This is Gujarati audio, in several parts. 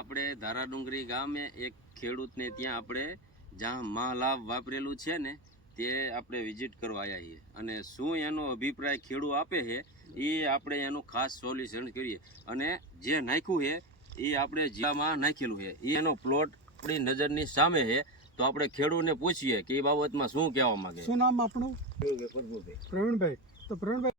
આપણે ધારાડુંગરી ગામે એક ખેડૂતને ત્યાં આપણે જ્યાં મહાલાભ વાપરેલું છે ને તે આપણે વિઝિટ કરવા આવ્યા છીએ. અને શું એનો અભિપ્રાય ખેડૂત આપે છે એ આપણે એનું ખાસ સોલ્યુશન કરીએ. અને જે નાખ્યું છે એ આપણે જિલ્લામાં નાખેલું છે. એનો પ્લોટ આપણી નજરની સામે છે. તો આપણે ખેડૂતને પૂછીએ કે એ બાબતમાં શું કહેવા માંગે શું નામ આપણું? પ્રવીણભાઈ. તો પ્રવીણભાઈ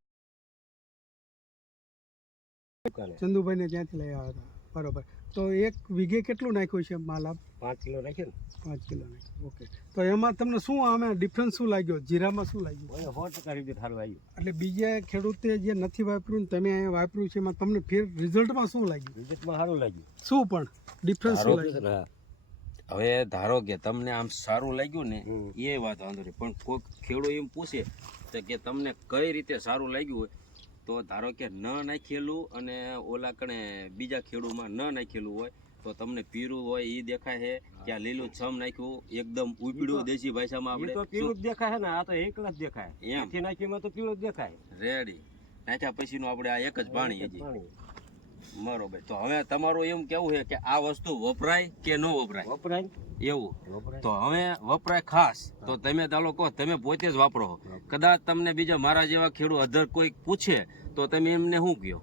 ચંદુભાઈ ને ત્યાંથી લઈ આવ્યા હતા? બરોબર. તો એક વીઘે કેટલું નાખ્યું છે માલ આપ? પાંચ કિલો નાખ્યો ને. પાંચ કિલો નાખ્યું. ઓકે. તો એમાં તમને શું આમે ડિફરન્સ શું લાગ્યો? જીરામાં શું લાગ્યું? સો ટકા રીતે સારું આવ્યું. એટલે બીજા ખેડૂતે જે નથી વાપર્યું તમે અહીંયા વાપર્યું છે એમાં તમને ફેર રિઝલ્ટમાં શું લાગ્યું? રિઝલ્ટમાં સારું લાગ્યું. શું પણ? ડિફરન્સ શું લાગ્યું? હવે ધારો કે તમને આમ સારું લાગ્યું ને એ વાત વાંધો નહીં. પણ કોઈક ખેડૂત એમ પૂછે તો કે તમને કઈ રીતે સારું લાગ્યું હોય તો ધારો કે ન નાખેલું અને ઓલા કણે બીજા ખેડૂમાં ન નાખેલું હોય તો તમને પીરું હોય એ દેખાય છે કે આ લીલું છમ નાખ્યું એકદમ ઉપડ્યું દેશી ભાષામાં એ તો આપણે પીળું જ દેખાય ને આ તો એક જ દેખાય. એમ. નાખીમાં તો પીળું જ દેખાય. રેડી. નાખ્યા પછીનું આપણે આ એક જ પાણી હજી. પાણી. બરોબર. તો હવે તમારું એમ કેવું છે કે આ વસ્તુ વપરાય કે ન વપરાય? વપરાય. એવું. તો હવે વપરાય ખાસ. તો તમે દાલો કહો તમે પોતે જ વાપરો. કદાચ તમને બીજા મારા જેવા ખેડૂત અધર કોઈ પૂછે તો તમે એમને શું કહો?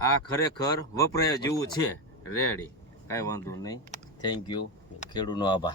આ ખરેખર વપરાય જેવું છે. રેડી કાંઈ વાંધો નહીં. થેન્ક યુ ખેડૂતનો આભાર.